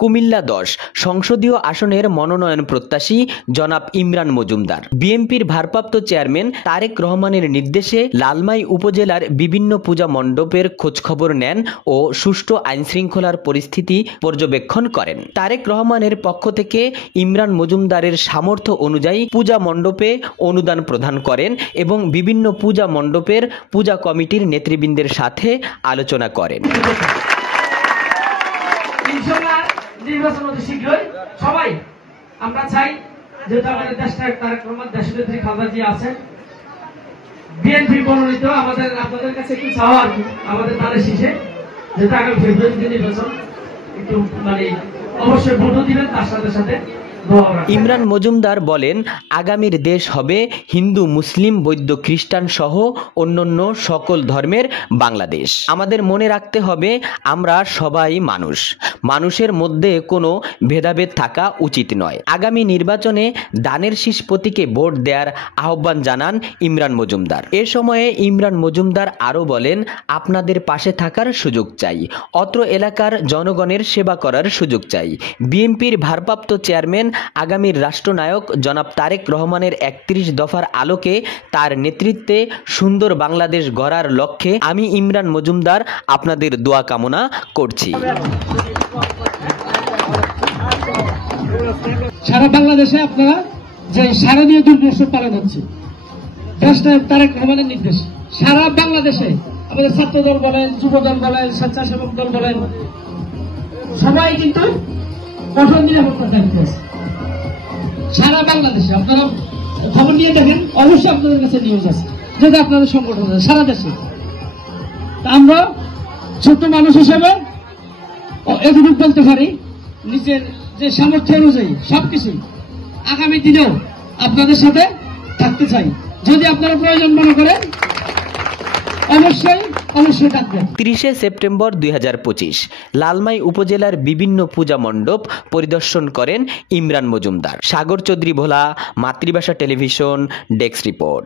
কুমিল্লা ১০ সংসদীয় আসনের মনোনয়ন প্রত্যাশী জনাব ইমরান মজুমদার। বিএনপির ভারপ্রাপ্ত চেয়ারম্যান তারেক রহমানের নির্দেশে লালমাই উপজেলার বিভিন্ন পূজা মণ্ডপের খোঁজখবর নেন ও সুষ্ঠু আইনশৃঙ্খলার পরিস্থিতি পর্যবেক্ষণ করেন। তারেক রহমানের পক্ষ থেকে ইমরান মজুমদারের সামর্থ্য অনুযায়ী পূজা মণ্ডপে অনুদান প্রদান করেন এবং বিভিন্ন পূজা মণ্ডপের পূজা কমিটির নেতৃবৃন্দের সাথে আলোচনা করেন। নির্বাচন অতি শীঘ্রই সবাই আমরা চাই, যেহেতু আমাদের দেশটা তারেক রহমান দেশনেত্রী খালেদা জিয়া আছেন, বিএনপি মনোনীত, আমাদের আপনাদের কাছে একটু চাওয়া আর কি, আমাদের তাদের শীষে যেহেতু আগামী ফেব্রুয়ারিতে নির্বাচন, একটু অবশ্যই ভোটও দিবেন, তার সাথে সাথে ইমরান মজুমদার বলেন, আগামীর দেশ হবে হিন্দু, মুসলিম, বৌদ্ধ, খ্রিস্টান সহ অন্যান্য সকল ধর্মের বাংলাদেশ। আমাদের মনে রাখতে হবে আমরা সবাই মানুষ, মানুষের মধ্যে কোনো ভেদাভেদ থাকা উচিত নয়। আগামী নির্বাচনে দানের শীষ প্রতীকে ভোট দেওয়ার আহ্বান জানান ইমরান মজুমদার। এ সময়ে ইমরান মজুমদার আরও বলেন, আপনাদের পাশে থাকার সুযোগ চাই, অত্র এলাকার জনগণের সেবা করার সুযোগ চাই। বিএনপির ভারপ্রাপ্ত চেয়ারম্যান আগামীর রাষ্ট্রনায়ক জনাব তারেক রহমানের ৩১ দফার আলোকে তার নেতৃত্বে সুন্দর বাংলাদেশ গড়ার লক্ষ্যে আমি ইমরান মজুমদার আপনাদের দোয়া কামনা করছি। সারা বাংলাদেশে আপনারা যে শারদীয় দুর্গোৎসব পালন হচ্ছে, দেশনায়ক তারেক রহমানের নির্দেশ, সারা বাংলাদেশে আমাদের ছাত্রদল বলেন, যুবদল বলেন, স্বেচ্ছাসেবক দল বলেন, সবাই কিন্তু কঠোর নিরাপত্তার দায়িত্বে আছে সারা বাংলাদেশে। আপনারা খবর নিয়ে দেখেন, অবশ্যই আপনাদের কাছে নিউজ আছে, যেটা আপনাদের সংগঠন আছে সারা দেশে। আমরা ছোট মানুষ হিসেবে এতটুকু বলতে পারি, নিজের যে সামর্থ্য অনুযায়ী সবকিছু আগামী দিনেও আপনাদের সাথে থাকতে চাই। যদি আপনারা প্রয়োজন মনে করেন অবশ্যই ৩০ সেপ্টেম্বর ২০২৫ লালমাই উপজেলার বিভিন্ন পূজা মণ্ডপ পরিদর্শন করেন ইমরান মজুমদার। সাগর চৌধুরী ভোলা, মাতৃভাষা টেলিভিশন, ডেস্ক রিপোর্ট।